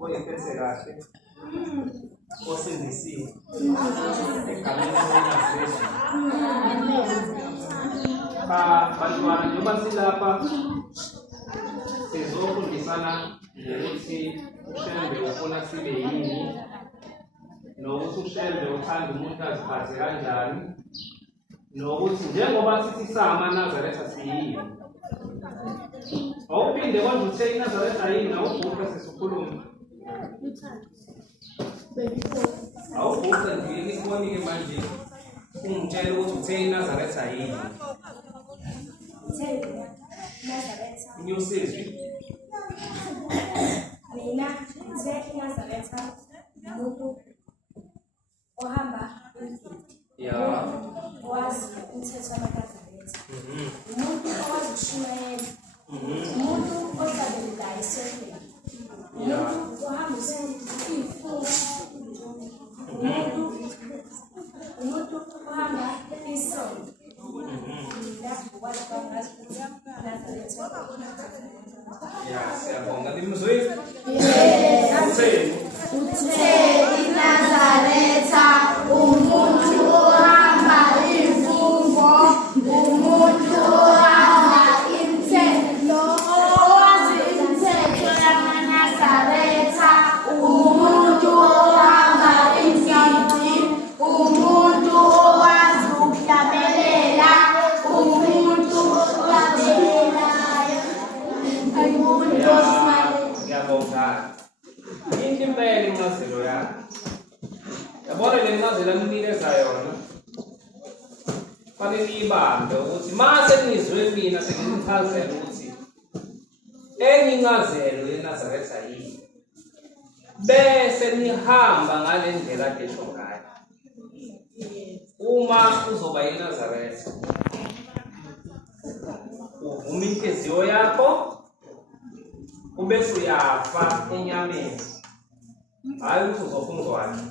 oyiphethe kahle osindisiwe egameni likaJesu. Bantwana, njengoba silapha sizofundisana ngokuthi uShembe ufuna sibe yini, nokuthi uShembe uthanda umuntu aziphathe kanjani, nokuthi njengoba sithi samaNazaretha siyini. Awuphinde konje uthe iNazaretha yini, awubhuqe sesikhuluma. Awubhuqe nje ikoni-ke manje ungitshela ukuthi uthe iNazaretha yini. Inyosizwe. Mina ngithe iNazaretha umuntu ohamba owazi umthetho wamaNazaretha. Umuntu owazi ukushumayela. Umuntu ohlabelelayo esefeni. Umuntu ohambise izifungo. Umuntu ohamba isondo. Siyabonga. Limzwile? Uthe iNazaretha umuntu ohamba imfumo, umuntu ohamba imithetho, owazi imithetho yamaNazaretha, umuntu ohamba izici, umuntu owazi ukuhlabelela, umuntu ohlabelelayo, umuntu Ngiyabonga. Yini impela incazelo yakho? Yabona le ncazelo enginikeza yona. Fanele niyibambe ukuthi mase nizwe mina senginichazela ukuthi enye incazelo yeNazaretha yini. Bese nihamba ngale ndlela kade esho ngayo. Uma uzoba yiNazaretha, uvuma inhliziyo yakho, ubese uyafa enyameni. Hayi ukuthi uzofuna uzwane.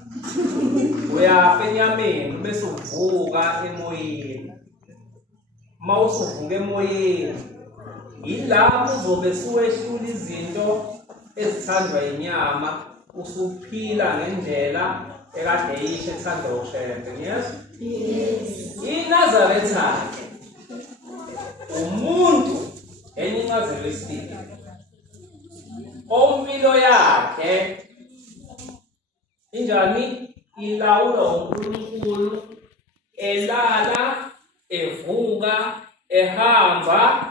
Uyafa enyameni bese uvuka emoyeni. Uma usuvuka emoyeni, yilapho uzobe suwehlula izinto ezithandwa inyama, usuphila ngendlela ekade yisho ethandwa uShembe. Yes? iNazaretha umuntu enye incazelo yesibili. Impilo yakhe injani? Ilawulwa uNkulunkulu, elala, evuka, ehamba,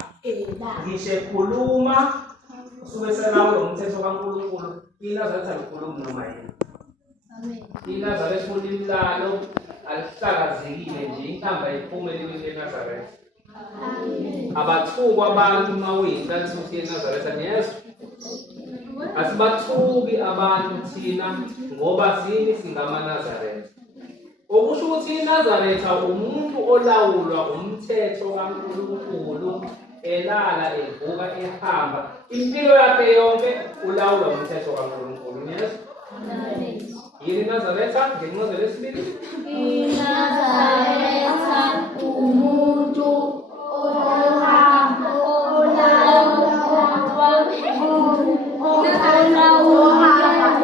ngisho ekhuluma, usuke selawulwa umthetho kaNkulunkulu. iNazaretha likhuluma noma yini. iNazaretha ulimi lalo alihlakazekile nje, inkamba iphume limi leNazaretha. Abathuki abantu uma uyinhlansi ukuthi iNazaretha niyezwa. Asibathuki abantu thina ngoba sini singamaNazaretha. Okusho ukuthi iNazaretha umuntu olawulwa umthetho kaNkulunkulu, elala, evuka, ehamba, impilo yakhe yonke ulawulwa umthetho kaNkulunkulu. Niyezwa? Yini iNazaretha? Ngencazelo yesibili. iNazaretha umuntu ohamba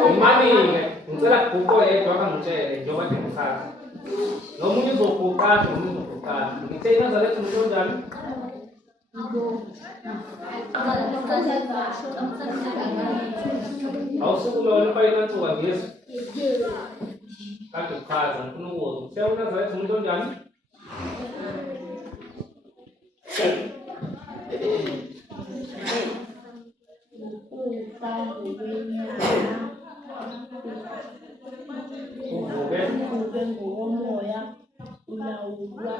Imani-ke, ngicela kuguqo yedwa angangitshele njengoba ndimchaza. Nomunye uzoguqasha, nomunye uzoguqasha. Ngithe iNazaretha umuntu onjani? Awusukume wena ufake inathuka ngesu. Kade uchaza ngifuna ukuzwa. Ngithe iNazaretha umuntu onjani? uvuke ngokomoya, ulawulwa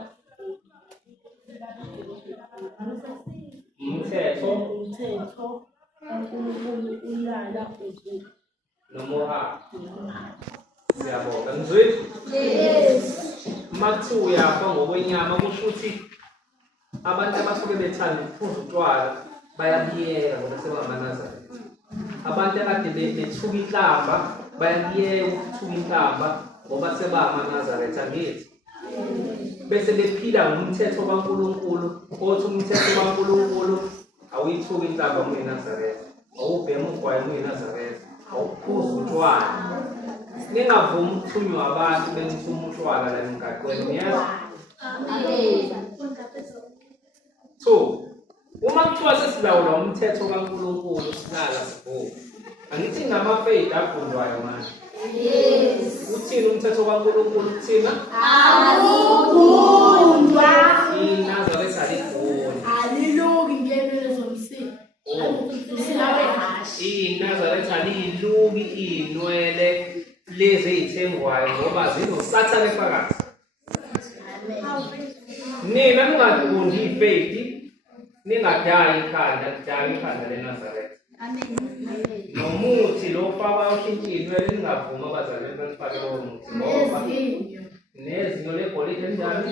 umthetho kaNkulunkulu, ulala, uvuka nomoha. Siyabonga. Ngizwile? Uma kuthiwa uyafa ngokwenyama, kusho ukuthi abantu abasuke bethanda ukuphuza utshwala bayabiyeka ngoba sebangamaNazaretha. Abantu akade bethuka inhlamba bayabiyeka ukuthuka inhlamba ngoba sebangamaNazaretha. Ngithi bese bephila ngomthetho kaNkulunkulu, othi umthetho kaNkulunkulu awuyithuki inhlamba muyiNazaretha, awubhema ugwayi muyiNazaretha, awuphuzi 1. Ningavumi ukuthunywa abantu benithuma utshwala la emgaqweni, yes? 2. Uma kuthiwa sesilawula umthetho kaNkulunkulu silala sivuka. Angithi ngamafeyidi agundwayo manje. Yes. Uthini umthetho kaNkulunkulu kuthina? Akugundwa. INazaretha aliguni. Aliluki ngenelo zomsini. INazaretha aliluki inwele lezi ezithengwayo ngoba zinosathane phakathi. Nina ningagundi ifeyidi, ningadayi ikhanda leNazaretha. Nomuthi lo ofakwa ushintsha inwele ningavuma abazali benifake lowo muthi ngoba nezinyo legolide enjani?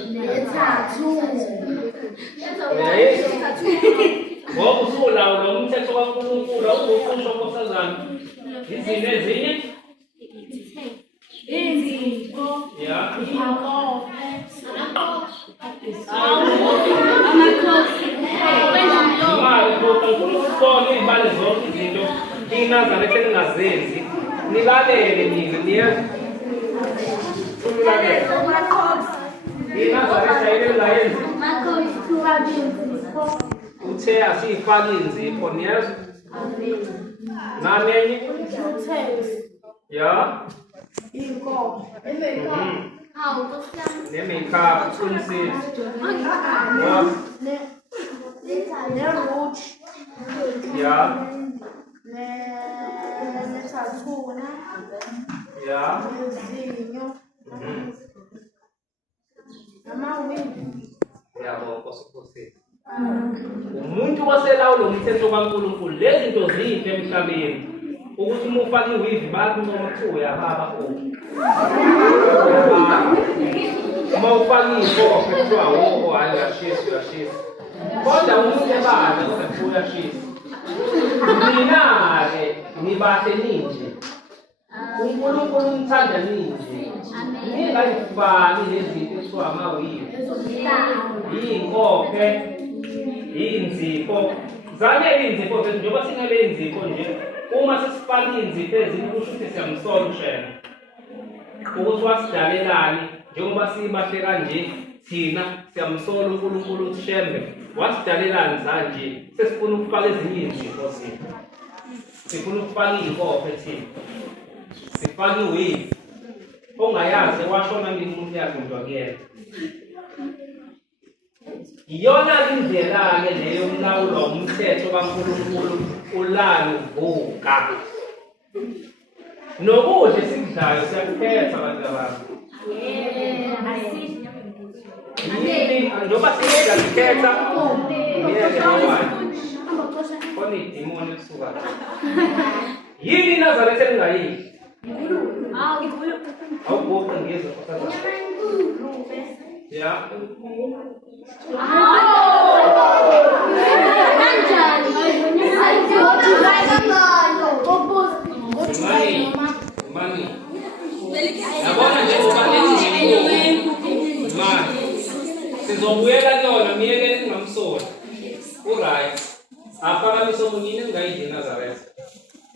Ngoba usulawula umthetho kaNkulunkulu awuzokusho nkosazana. Izinto ezinye? Izifo. Ya. Ukubona iy'bale zonke izinto iNazaretha eningazenzi nilalele nina niyezwa ulalela iNazaretha yile engayenzi uthe asiyifaki inzipho niyezwa nanenye ya nemikhafu qinisile ya ya yabo Nkosi. Umuntu waselawula umthetho kaNkulunkulu lezi zinto zinhle emhlabeni ukuthi uma ufaka iwivi bayakuncoma kuthiwa uyababa uma ufaka iy'bopho kuthiwa hayi uyashisa kodwa umuntu ebala kuthiwa uyashisa. Mina-ke nibahle ninje uNkulunkulu umthanda ninje ningayifani nezinto ekuthiwa amawivi iy'nkophe iy'nzipho zane iy'nzipho zethu njengoba sinale iy'nzipho nje uma sesifaka iy'nzipho ezinye kusho ukuthi siyamsola ushena ukuthi wasidalelani njengoba sibahle kanje thina siyamsola uNkulunkulu ukuthi shembe wasidalelani zanje sesifuna ukufaka ezinye iy'nzipho thina sifuna ukufaka iy'nkophe thina sifaka iwivi ongayazi washona ngemuntu yagundwa kuyena. Iyona indlela-ke leyo yokulawulwa umthetho kaNkulunkulu ulala uvuka. Nokudla esikudlayo siyakukhetha abantu abantu. Njengoba sidla sikhetha ngeke nokwazi. Khona idimoni elisuka. Yini iNazaretha engayidli? Awugoqi ngizwe Nkosazana. Ya. Mani. Yabona njengoba mani. Sizobuyela kuyona miyekele ningamsoli. Uright. Aphakamisa omunye engayidli iNazaretha.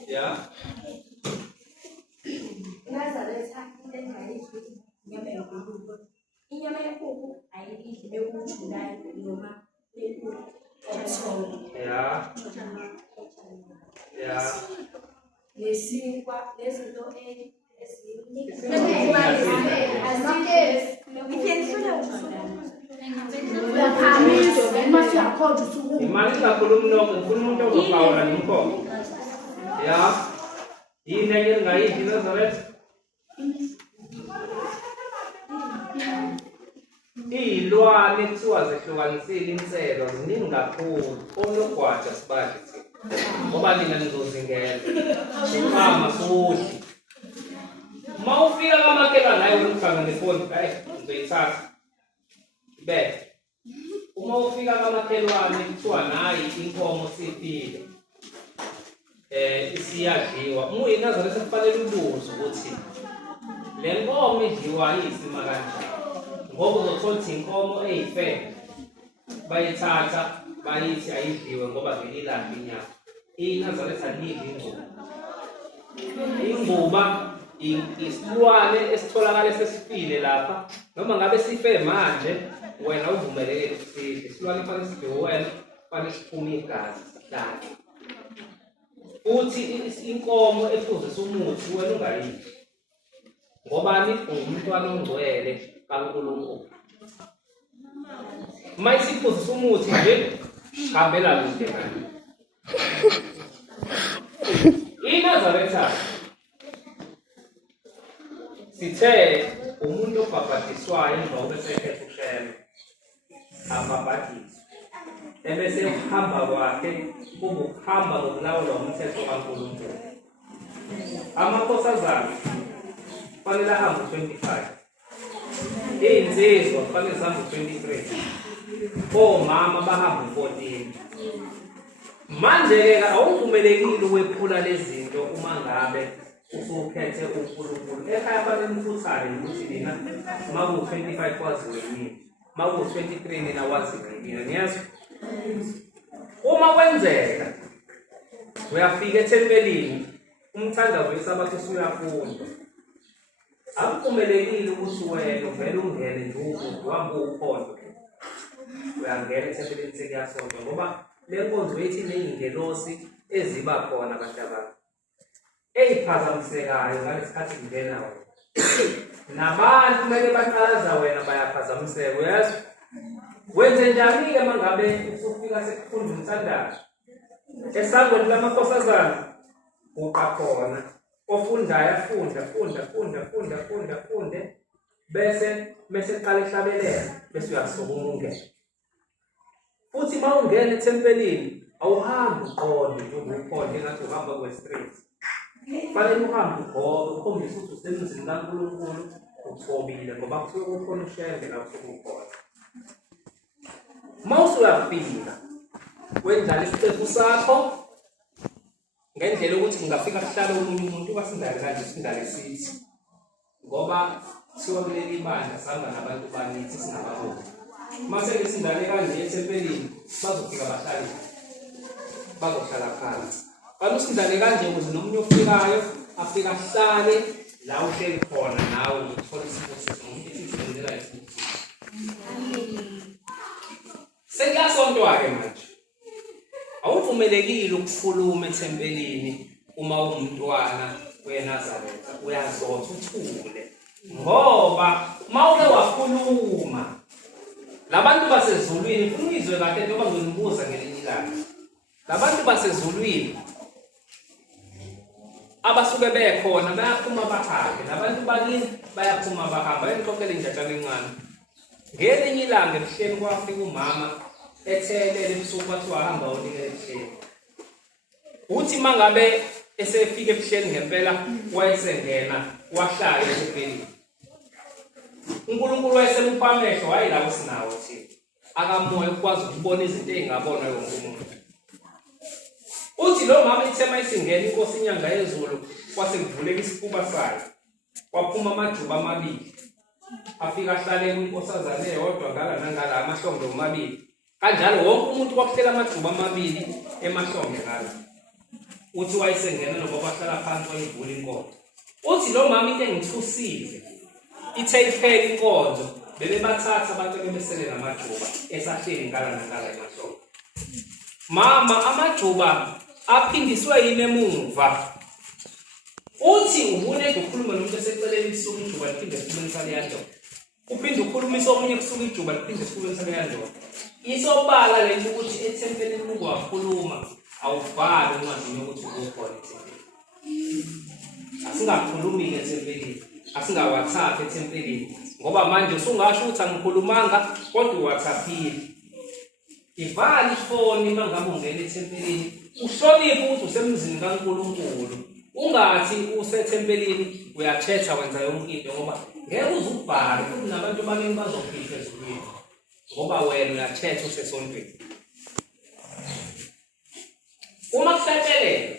Ya. iNazaretha engayidli inyama yenkukhu. Inyama yenkukhu ayidli bekuJulayi noma Ya. Ya. Nesinkwa lezinto Imali ngakhuluma nokho ngifuna umuntu ozofawula nomkhokho. Ya. Yini enye engayidli iNazaretha? Iy'lwane kuthiwa zehlukanisile inselo ziningi kakhulu onogwaja sibadle thina ngoba nina nizozingela ama sudli. Uma ufika kamakela naye ukhanga ngefoni ngizoyithatha ibethe. Uma ufika kamakhelwane kuthiwa nayi inkomo sifile isiyadliwa uma uyiNazaretha kufanele ubuze ukuthi le nkomo edliwa yisima kanjani ngoba uzothola ukuthi inkomo eyifele bayithatha bayithi ayidliwe ngoba vele ilandla inyama. iNazaretha alidli ingcubo Inguba isilwane esitholakala sesifile lapha noma ngabe sife manje wena uvumelekile ukuthi isilwane kufanele sibe wena kufanele siphume igazi lakhe. Futhi inkomo ephuzisa umuthi wena ungayidli. Ngobani? Umntwana ongcwele kaNkulunkulu. Uma isiphuzisa umuthi nje hambela kude ngani. INazaretha sithe umuntu obhabhadiswayo emva kokusekhetha usheme abhabhadiswe ebese ukuhamba kwakhe kube ukuhamba ngokulawulwa umthetho kaNkulunkulu. Amakhosazana kufanele ahambe 25, iy'nsizwa kufanele zihambe 23, omama bahambe 14. Manje-ke awuvumelekile ukwephula lezi zinto uma ngabe usukhethe uNkulunkulu. Ekhaya fanele niphuthane ukuthi nina uma ku-25 waziwe yini, uma ku-23 nina waziwe yini. Niyazi? Uma kwenzeka uyafika ethempelini umthandazo wesabatha usuyafundwa, akuvumelekile ukuthi wena uvele ungene nje uhambe uphondo uyangena ethempelini sekuyasontwa, ngoba le nkonzo yethu iney'ngelosi eziba khona kahle abantu ey'phazamisekayo ngalesikhathi kungena wena. Nabantu kumele baqalaza wena bayaphazamiseka. Uyazi? Wenze njani-ke uma ngabe usufika sekufunda umthandazo? Esangweni lamakhosazana uqa khona, ofundayo afunde bese eqala ehlabelela bese uyasukuma ungena. Futhi uma ungena ethempelini awuhambi uqonde njengoba ukhona engathi uhamba kwe-street. Kufanele uhambe ugobe ukhombise ukuthi usemzini kaNkulunkulu uthobile ngoba kusuke kukhona ushembe la kusuke ukhona. Uma usuyafika wendlala isiqephu sakho ngendlela ukuthi kungafika kuhlala omunye umuntu kasindale kanje sindale sithi ngoba kuthiwa kuleli bandla sihamba nabantu bakithi singabaholi. Uma sekusindale kanje ethempelini bazofika bahlale bazohlala phansi. Kanti usindale kanje ukuze nomunye ofikayo afike ahlale la uhleli khona nawe uthola isibusiso ngoba isizenzela isibusiso. Sekuyasontwa-ke manje awuvumelekile ukukhuluma ethempelini uma uwumntwana weNazaretha, uyazotha uthule ngoba uma uke wakhuluma labantu basezulwini ufuna uyizwe kahle njengoba nginibuza ngelinye ilanga. Labantu basezulwini abasuke bekhona bayaphuma bahambe, nabantu bakini bayaphuma bahamba. Engixoxele indatshana encane. Ngelinye ilanga ebuhleni kwafika umama ethelele ebusuku bathiwa ahamba onikele ebuhleni. Uthi uma ngabe esefika ebuhleni ngempela wayesengena wahlala ethempelini. uNkulunkulu wayesemupha amehlo wayelawo sinawo thina akamoya ukwazi ukubona izinto ezingabonwa yonke umuntu. Uthi lo mama ithema isingena inkosi inyanga yezulu kwase kuvuleka isifuba sayo kwaphuma amajuba amabili afika ahlale kwinkosazana eyodwa ngala nangala amahlombe omabili. Kanjalo wonke umuntu kwakuhlela amajuba amabili emahlombe ngala. Uthi wayesengena noba bahlala phansi wayivula inkonzo. Uthi lo mama into engithusile ithe iphela inkonzo bebebathatha abantu bebesele namajuba esahleli ngala nangala emahlombe. Mama amajuba aphindiswe yini emuva? Uthi ubune ukukhuluma nomuntu eseceleni isuku ijuba liphinde sifubeni sale yandoda. Uphinde ukhulumise omunye kusuka ijuba liphinde sifubeni sale yandoda. Isobala lento ukuthi ethempelini ukwakhuluma awuvali encwadini ukuthi ukhona ethempelini. Asingakhulumi ethempelini, asinga-WhatsApp ethempelini ngoba manje usungasho ukuthi angikhulumanga kodwa uWhatsAppile. Ivali ifoni uma ngabe ungena ethempelini, uhloniphe ukuthi usemzini kaNkulunkulu. Ungathi usethempelini uyachetha wenza yonke into ngoba ngeke uze ubhale futhi nabantu abaningi bazophika ezulwini ngoba wena uyachetha usesontweni. Uma kuhlatshelelwa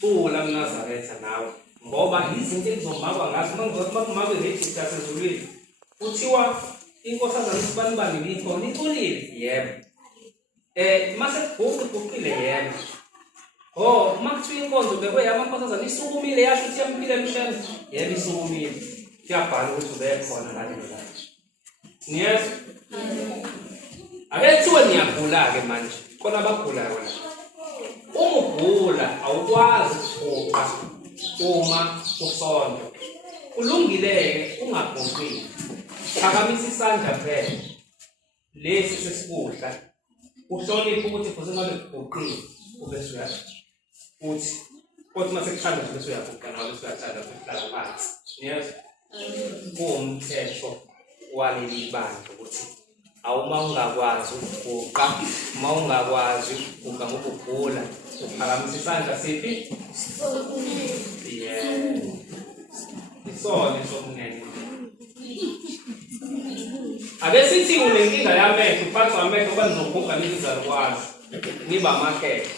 cula uNazaretha nawe ngoba izinto ekuzomakwa ngazo uma ngizothi makumakwe ngejiti yasezulwini kuthiwa inkosazana isibanibani likhona iculile. Yebo. Mase kuguqile yebo. Oh, makuthiwa inkonzo bekwe yamakhosazana isukumile yasho ukuthi yampila emshana. Yebo isukumile. Kuyabhala ukuthi ubekhona ngaleyo kanje. Niyezwa? Ake kuthiwe niyagula-ke manje. Khona abagulayo wena. Uma ugula awukwazi ukufuqa uma usonto. Kulungile-ke ungaguqi. Phakamisa isandla phela. Lesi sesikudla. Uhloniphe ukuthi futhi ngabe kuguqile ubese uyazi. Uthi kodwa mase kukhanda bese uyaguqa nawe bese uyathanda ukuhlala phansi. Niyezwa? Kuwumthetho waleli bandla ukuthi awuma ungakwazi ukuguqa, uma ungakwazi ukuguqa ngokugula, uphakamisa isandla siphi? Yebo. Isona sokunene. Ake sithi unenkinga yamehlo, uphathwa amehlo banizoguqa nizizalukwazi. Niba amakhekhe.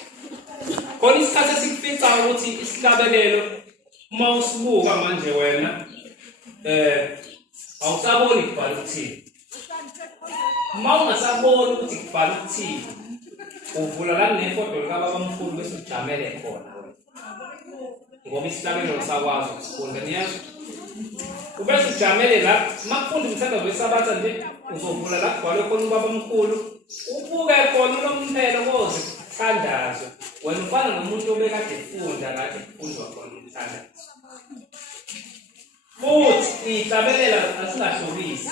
Khona isikhathi esikuficayo ukuthi isihlabelelo uma usibuka manje wena awusaboni kubhala ukuthini. Uma ungasaboni ukuthi kubhala ukuthini, uvula la kunefoto likababamkhulu bese ujamele khona wena. Ngoba isihlabelelo sakwazi ukufunda niyezwa. Ubese ujamele la, makufunda umthandazo wesabatha nje uzovula la kubhalwe khona ubabamkhulu. Ubuke khona unomphelo koze kuthandazwe. Wena ufana nomuntu obekade efunda kade kufundwa khona umthandazo. Futhi ihlabelela asingahlobisi.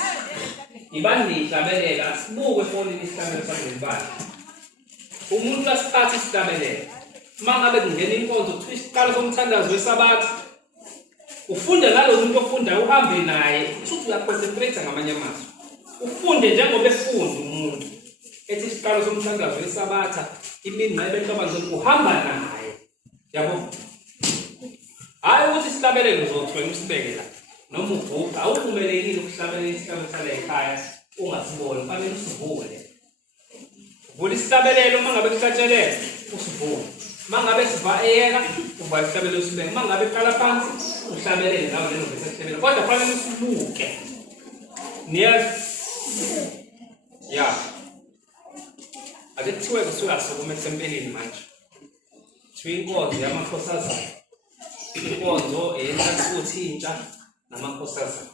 Ibani ihlabelela asibuke efonini isihlabelelo sakulibani. Umuntu asiphathe isihlabelela. Mangabe kungena inkonzo kuthiwa isiqalo somthandazo wesabatha. Ufunde nalo muntu ofundayo uhambe naye futhi uyaconcentrate ngamanye amazwi. Ufunde njengoba efunda umuntu. Ethi isiqalo somthandazo wesabatha imini naye bentombazane uhamba naye. Yabo? Hayi ukuthi isihlabelelo uzothwena usibeke la. Noma uguqa awuvumelekile ukuhlabelela isihlabelelo sala ekhaya ungasiboni, kufanele usivule. Uvula isihlabelelo uma ngabe kuhlatshelela usivule. Uma ngabe siva eyeka uvala isihlabelelo usibeke. Uma ngabe qala phansi uhlabelele nawe lelo bese sihlabelelo. Kodwa kufanele usibuke. Niyezwa? Ya. Ake kuthiwe kusuyasukuma esempeleni manje. Kuthiwa inkonzo yamakhosazana. Inkonzo eyentathuthi intsha namakhosazana.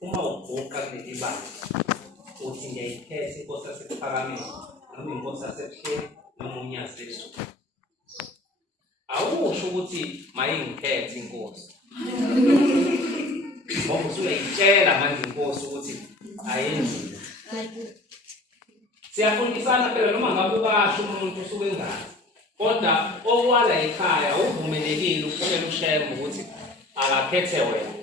Uma uguqa kuleli bandla uthi ngiyayikhetha inkosi yasePhakameni noma inkosi yaseBuhleni noma uMnyazi lesuku. Awusho ukuthi mayingikhethe inkosi. Ngoba usuyayitshela manje inkosi ukuthi ayenzi. Siyafundisana phela noma ngabe ukasho umuntu usuke engani. Kodwa okwala ekhaya uvumelekile ukuphela uShembe ukuthi akakhethe wena.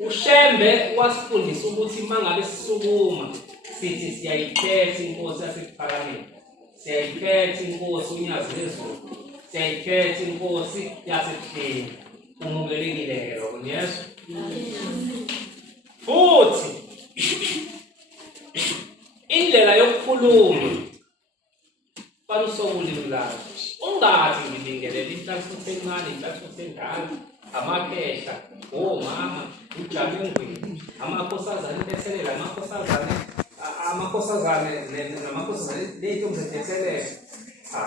uShembe wasifundisa ukuthi mangabe sisukuma sithi siyayikhetha inkosi yasePhakameni. Siyayikhetha inkosi uNyazi leZulu. Siyayikhetha inkosi yaseBuhleni. Umukelekile lokho niyezwa? Futhi indlela yokukhuluma balusokulimi layo. Ungathi ngibingelela inhlanhla encane, inhlanhla endala, amakhehla, omama, uJamengweni, amakhosazane ethethelela, amakhosazane leyintombi ethethelela. Cha.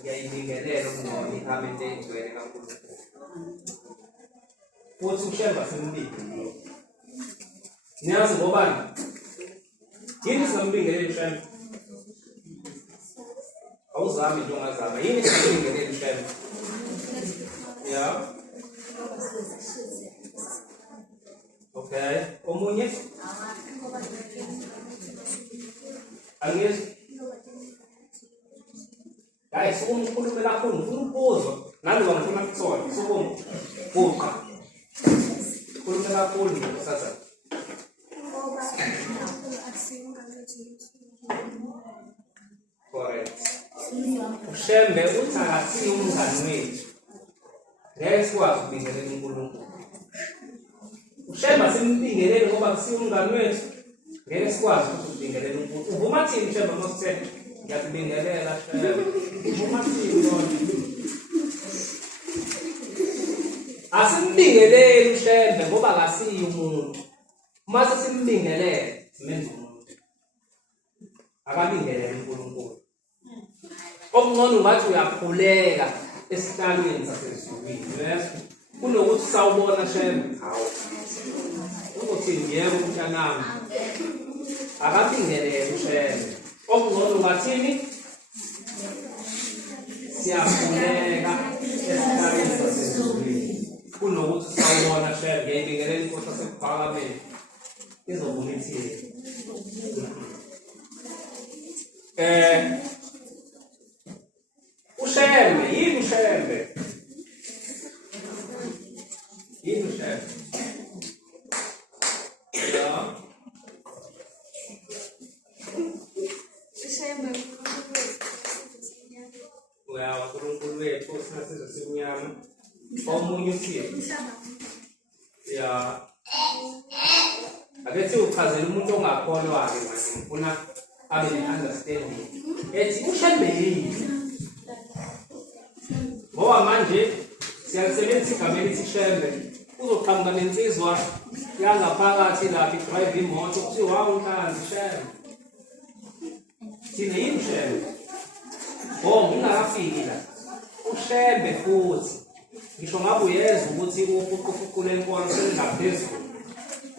Ngiyayibingelela ukungona ihambe engcwele kaNkulunkulu. Futhi uShembe asimbingelele. Niyazi ngobani? Yini singambingeleli uShembe? Awuzami nje ungazama. Yini singambingeleli uShembe? Ya. Okay. Omunye? Angiyezwa? Guys, ukhulume kakhulu, ufuna ukuzwa. Nalo ngifuna ukuthola. Sukuma. Buqa. Ukhulume kakhulu ngosasa. Correct. uShembe uthi akasiyo umngani wethu. Ngeke sikwazi ukubingelela uNkulunkulu. uShembe asimbingelele ngoba akusiyo umngani wethu. Ngeke sikwazi ukubingelela uNkulunkulu. Uvuma thini uShembe mosithe ngiyakubingelela Shembe? Uvuma thini yona? Asimbingelele uShembe ngoba akasiyo umuntu. Mase simbingelele simenze umuntu. Akabingelele uNkulunkulu. okungcono ngathi uyakhuleka esihlalweni sasezulwini yezwa kunokuthi sawubona shembe hawu uzothi ngiyeke umntanami akaphingelele ushembe okungcono ngathini siyakhuleka esihlalweni sasezulwini kunokuthi sawubona shembe ngiyayibingelela inkosi yasePhalamende izobunithile ushembe yini ushembe ya uNkulunkulu wethu osinasidlo semnyama omunye uthini ya ake siuchazele umuntu ongakholwa-ke manje ngifuna abe ne-understanding ethi ushembe yini ngoba manje siyalisebenzisa igama elithi shembe uzoqhamuka nensizwa yangaphakathi lapha idrive imoto kuthiwa hawu Nhlanzi shembe thina yini shembe ngingakafiki la ushembe futhi ngisho ngabe uyeza ukuthi ufuqule inkolo selingaphezulu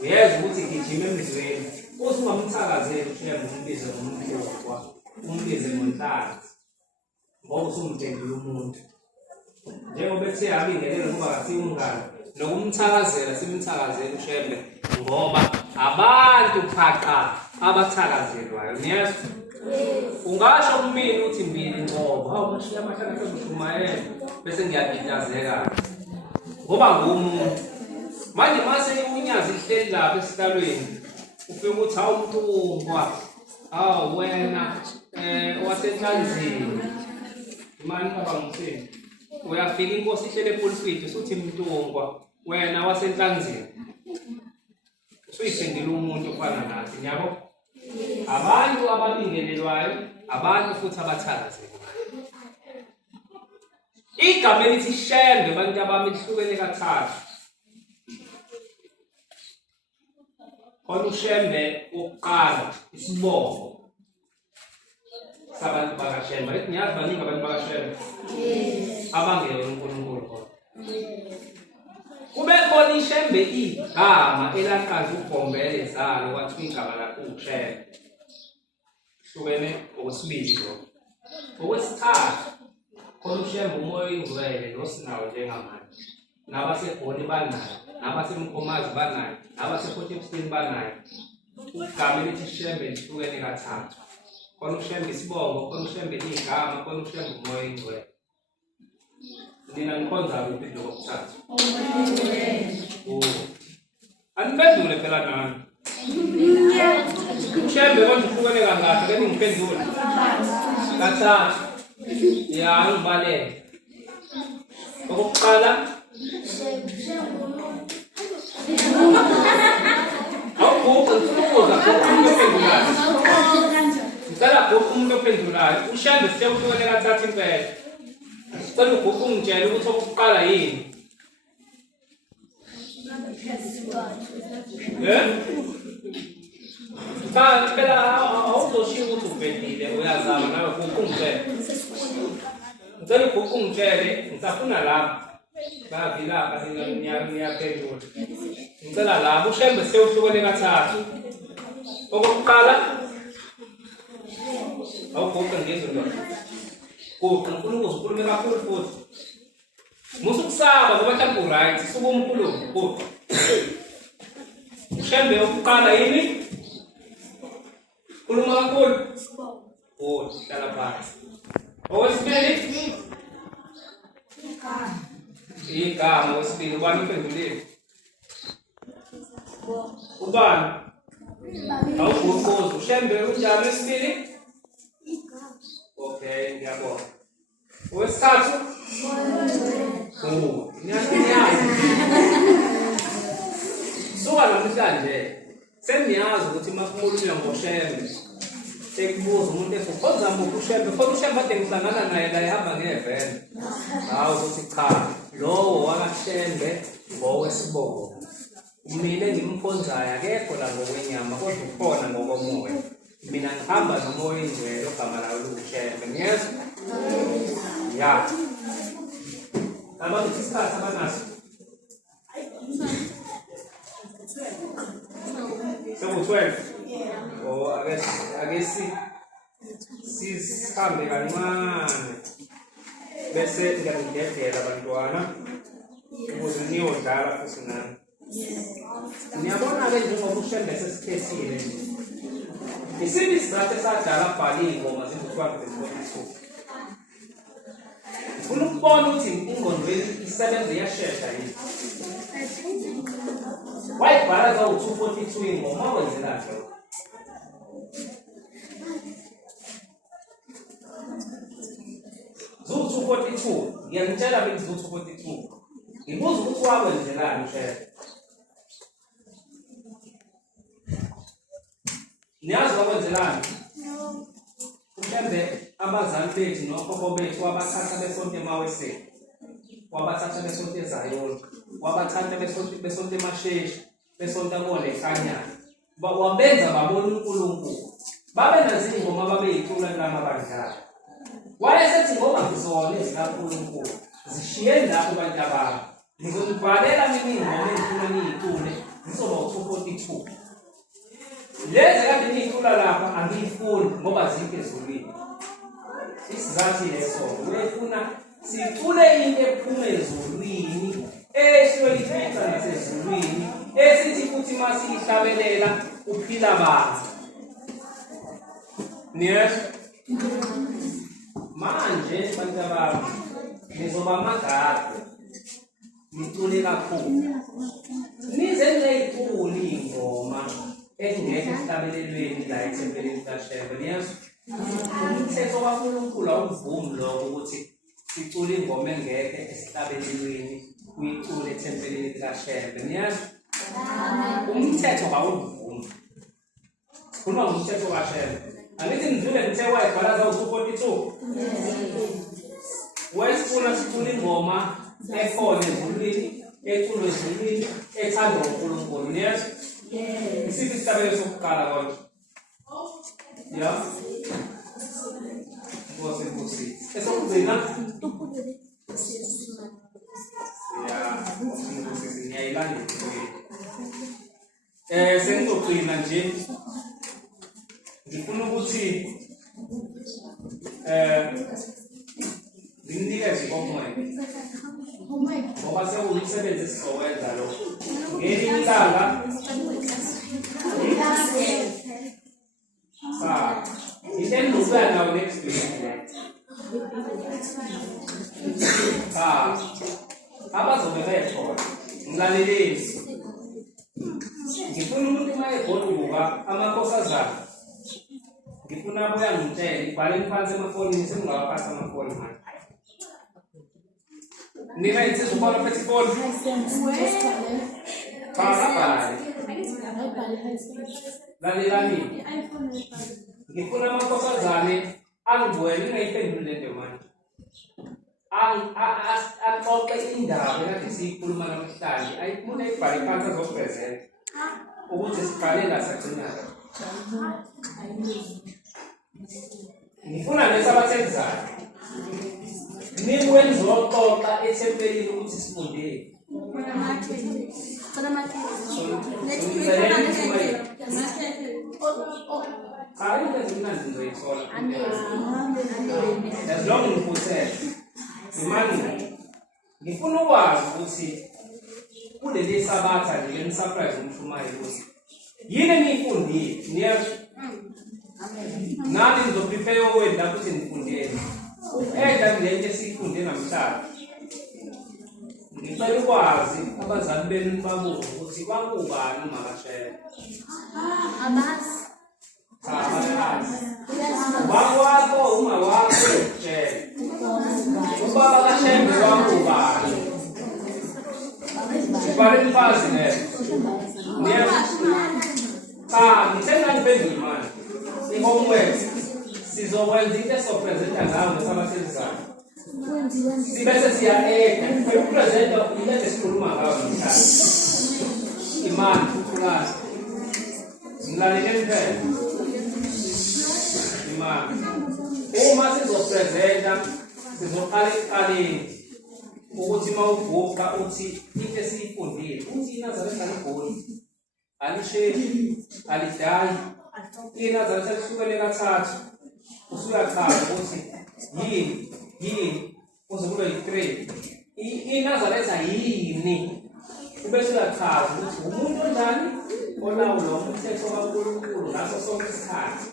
uyeza ukuthi gijima emizweni uthi ungamthakazeli ushembe umbize ngomhlokwa umbize ngoNhlanzi ngoba usumdedile umuntu njengoba ethe abingelele ngoba kasiye umngane nokumthakazela simthakazela ushembe ngoba abantu phaqa abathakazelwayo niyezwa ungasho kumina uthi mbili ngoba hawu bashiya amahlala sezishumayela bese ngiyabhidazeka ngoba ngumuntu manje mase unyazi ihleli lapha esihlalweni ufika ukuthi hawu Mtungwa hawu wena waseNhlanzini imani kabangusini uyafika inkosi ihlele ePulpit usuthi Mtungwa wena waseNhlanzini usuyisengile umuntu ofana nathi nyabo abantu ababingelelwayo abantu futhi abathakazelwayo igama elithi shembe abantu abami lihlukene kathathu khona ushembe wokuqala isibongo sabantu bakashembe ethi niyazi baningi abantu bakashembe abangeyona uNkulunkulu khona kube khona ishembe igama elaqanjwa uGombele zalo kwathiwa igama lakhe ushembe hlukene okwesibili lo okwesithathu khona ushembe umoya oyingcwele nosinawo njengamanje nabaseGoli banayo nabaseMkhomazi banayo nabasePortshepstone banayo igama elithi shembe lihlukene kathathu khona ushembe isibongo khona ushembe igama khona ushembe umoya oyingcwele nina nikhonza kuphi lokuthathu aniphendule phela nami ushembe konje uhlukene kangaka ke ningiphendule kathathu ya ngibalele okokuqala ngicela gogo umuntu ophendulayo ushembe siyawuhlukene kathathu impela cela ugogo ungitshele ukuthi okokuqala yini phela awuzoshiya ukuthi uvendile uyazama nawe gogo ungitshele ngicela ugogo ungitshele ngisafuna lapha bavilapha ngiyaphendula ngicela lapha ushembe siyawuhlukene kathathu okokuqala awugogo ngizwe ndoda gogo uNkulunkulu ukhulume kakhulu futhi musukusaba ngoba mhlawumbe uright suka umkhulumi gogo ushembe yokuqala yini khuluma kakhulu hlala phansi okwesibili igama okwesibili ubani uphendulile ubani awugoqozi ushembe unjani esibili okay ngiyabona okwesithathu niyazi suka namhlanje seniyazi ukuthi makukhulunywa ngoshembe sekubuza umuntu efukhonza muphi ushembe khona ushembe ade ngihlangana naye la ehamba ngevene hawu ukuthi cha lowo wakashembe ngowesibongo mina engimkhonzayo akekho la ngokwenyama kodwa ukhona ngokomoya mina ngihamba nomoya oyingcwele ogama lawo lushembe ngiyezwa Ya. Abantu isikhathi abanaso. Seku-12. Oh, ake sihambe kancane. Bese ngiyadedela abantwana ukuze niyodlala futhi nami. Niyabona-ke njengoba uShembe sesikhethile nje. Isiphi isizathu esadala abhale iy'ngoma zingu-242? Ufuna ukubona ukuthi ingqondo isebenza iyashesha yini? Wayibhala zawu-242 iy'ngoma wenzelani lokho? Zu-242, ngiyakutshela ukuthi zu-242. Ngibuza ukuthi wakwenzelani Shembe? Niyazi wakwenzelani? Ushembe abazali bethu nokhokho bethu wabathatha besonto emaweseni, wabathatha besonto eZayoni, wabathatha besonto eMasheshi, besonto koLekhanyana. Wabenza babona uNkulunkulu. Babe nazo ingoma babeyicula kulamabandla. Wayesethi ngoba ngizona ezikaNkulunkulu, zishiyeni lapho bantu abami. Ngizonibhalela mina ingoma engifuna niyicule, zizoba u-242. Lezi kade niyicula lapha angiyifuni ngoba zikho ezulwini. Isizathu leso, uyefuna sicule into ephuma ezulwini, esiyoyifica nasezulwini, esithi futhi masiyihlabelela uphila bantu. Niyezwa? Manje bantu abami nizoba amagade, nicule kakhulu. Nize niyicule iy'ngoma engekho esihlabelelweni la ethempelini kaShembe. Niyezwa? Umthetho kaNkulunkulu awuvumi lokho ukuthi sicule ingoma engekho esihlabelelweni uyicule ethempelini kaShembe. Niyezwa? Umthetho awuvumi. Sikhuluma ngomthetho kaShembe. Angithi nidlule nithe wayibhala zawu-242. Wesifuna sicule ingoma ekhona ezulwini, eculwe ezulwini, ethandwa uNkulunkulu. Niyezwa? Isiphi isihlabelelo sokuqala konke? Ya. Nkosi Nkosi. Esokugcina? Ya, Nkosi ngiyayilandela. Sengizogcina nje. Ngifuna ukuthi nginikeze homework. Ngoba sekuwumsebenzi esizowenza lo. Ngelinye ilanga into engizobuya nawo next week. Abazobe bekhona. Ngilaleleni. Ngifuna umuntu uma egoduka amakhosazana. Ngifuna abuya ngitshele, ibhale phansi emafonini sengingawaphatha amafoni manje. Nika insizwa ubona phethe ifoni. Bhala. Lalelani. Ngifuna amakhosazane angibuyele ngayiphendule le nto manje. Axoxe indaba ekade siyikhuluma namhlanje. Ayifuna ayibhale phansi azopresenta. Ukuthi siqale la sagcina. Ngifuna nesabathengisayo. Nibuye nizoxoxa ethempelini ukuthi sifundeni. Hayi into ezimnandi ngizoyithola. As long ngiphuthele. Imani. Ngifuna ukwazi ukuthi kuleli sabatha nje ngenisurprise umshumayo ukuthi yini eniyifundile. Niyezwa? Nami ngizoprepare okwenu lapho ukuthi nifundeni. Edla kulento esiyifunde namhlanje. Ngicela ukwazi abazali benu babuze ukuthi kwakubani uMakaShembe. Abazi. Abazi. Bakwakho uma wakho Shembe. Ubaba kaShembe kwakubani. Ibhale imfazi leyo. Niyezwa? Ngithenga niphendule manje. I-homework sizokwenza into esopresenta ngayo nesabathengisayo. Sibese siya-eda upresenta into esikhuluma ngayo namhlanje. Imali futhukani. Ngilalele phela. Imali. uma sizopresenta sizoqala ekuqaleni ukuthi mawuvuka uthi into esiyifundile uthi iNazaretha alibholi alisheli alidayi iNazaretha lihlukene kathathu usuyachaza ukuthi yini kuze kube yi-3 iNazaretha yini ubese uyachaza ukuthi umuntu onjani olawula umthetho kaNkulunkulu ngaso sonke isikhathi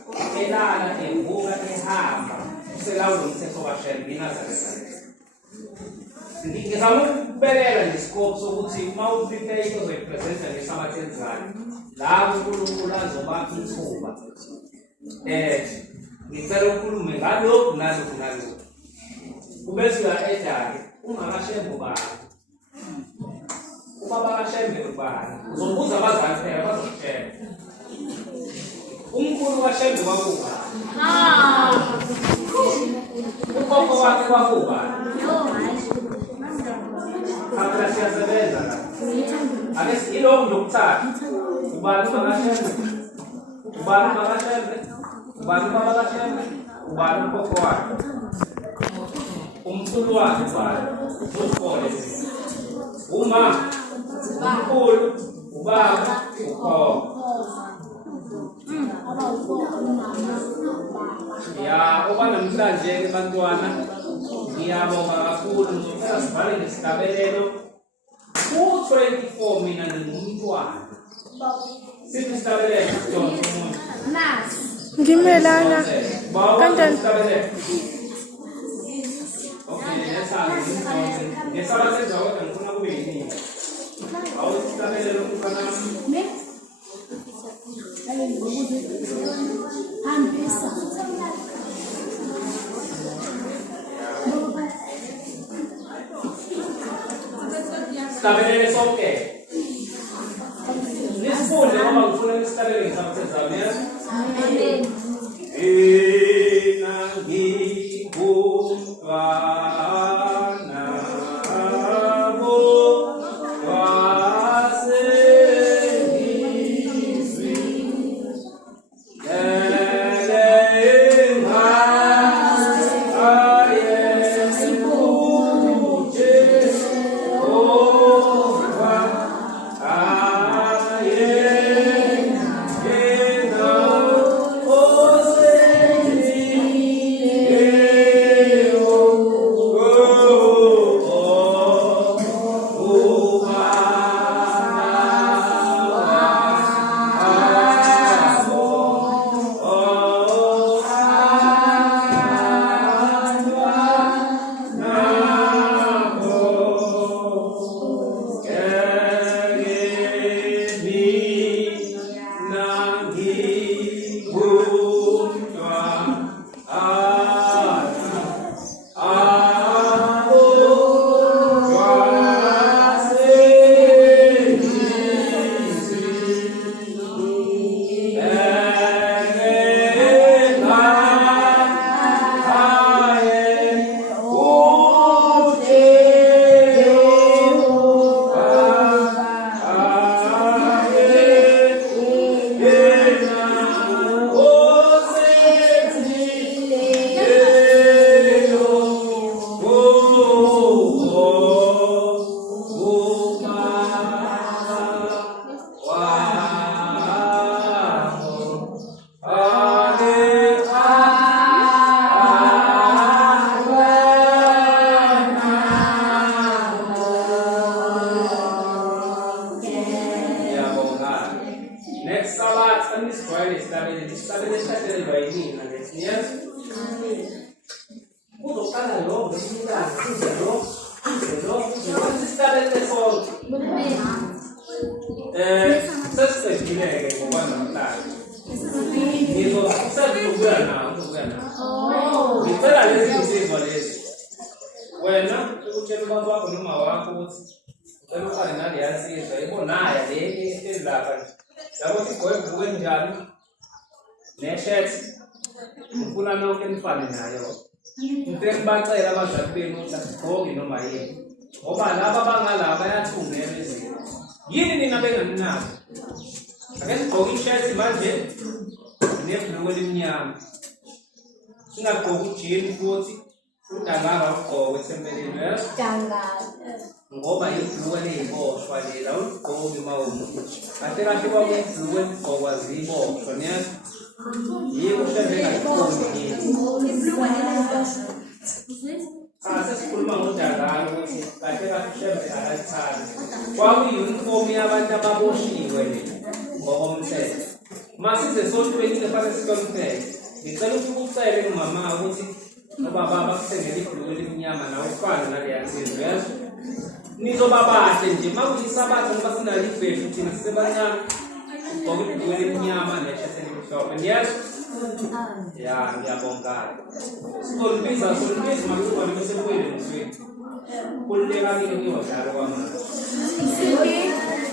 elala evuka ehamba uselawula umthetho kaShembe iNazaretha. Ngizama ukubelela ngescope sokuthi uma uprepare uzoyipresenta ngesabatha elizayo la uNkulunkulu azobapha ithuba ngicela ukhulume ngalokhu nalokhu ubese uya-eda-ke ungakaShembe ubani ubaba kaShembe ubani uzobuza abazali phela bazokutshela umkhulu kaShembe kwakubani ukhokho wakhe kwakubani Apela siyasebenza la. Ake ilokhu ndokuthatha. Ubani bakaShembe? Ubani bakaShembe? Ubani bakaShembe? Ubani ukhokho wakhe? Umkhulu wakhe ubani? Usikole. Uma umkhulu, ubaba, ukhokho. Ya, oba namhlanje ke bantwana ngiyabonga kakhulu ngicela sivale ngesigabelelo ku-24 mina ngingumntwana siphi isigabelelo John umuntu ngimelana kanjani okay lesazi ngesabatha elizayo kodwa ngifuna kube yini awuthi isigabelelo umfanami hambisa Stabelele sonke. Nisifunde noma ngifuna nistabelele ngesabatha elizayo. Amen. Bacela abazali benu ukuthi asigqoke noma yini ngoba laba abangala bayathungela izinto yini nina benganinako ake sigqoke ishirt manje nebhuluku elimnyama singagqoki ujini futhi udangala ugqoke esempeleni yes ngoba ibhluke ley'boshwa lela uligqoki uma umuntu kahle kahle kwakuyibhluke eligqokwa ziboshwa yes yiko uhleze ngaliqondi sesikhuluma ngodangala ukuthi kahle kahle uhleze akalithandi kwakuyiyunifomu yabantu ababoshiwe le ngokomthetho masize sohlulekile fanele sihlonipheke ngicela ukuthi ucele kumama ukuthi ubaba bakuthengele ibhluke elimnyama nawe ufane naleya nsizwa yes nizoba bahle nje uma kuyisabatha ngoba sinalo ibheshu thina sisebancane ugqoke ibhluke elimnyama neshati elimhlophe yes ya ngiyabonga sizolibiza makuba bese kuyele mfethu kululekakile kuyodlala kwamanje